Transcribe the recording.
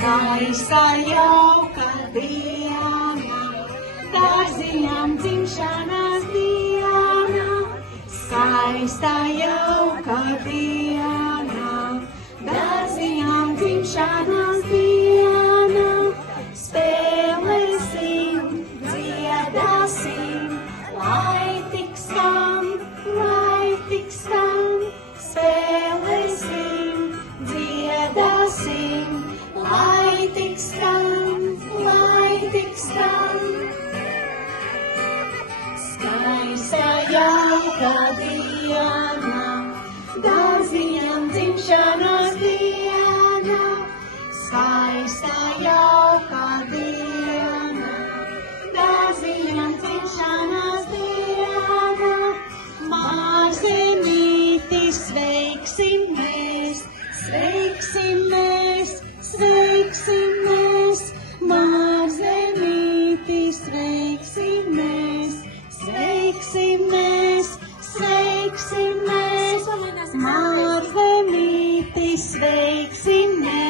Skaista jauka diena, dārziņām dzimšanas diena. Skaista jauka diena, dārziņām dzimšanas diena. Spēlēsim, dziedāsim, lai tik skan, spēlēsim, dziedāsim, lai tik skan. Skaista jauka diena, dārziņām dzimšanas diena. Skaista jauka diena, dārziņām dzimšanas diena. Mārzemīti sveiksim mēs, sveiksim mēs, sveiksim mēs. Mārzemīti sveiksim mēs, sveiksim mēs, sveiksim mēs. Mārzemīti sveiksim mēs.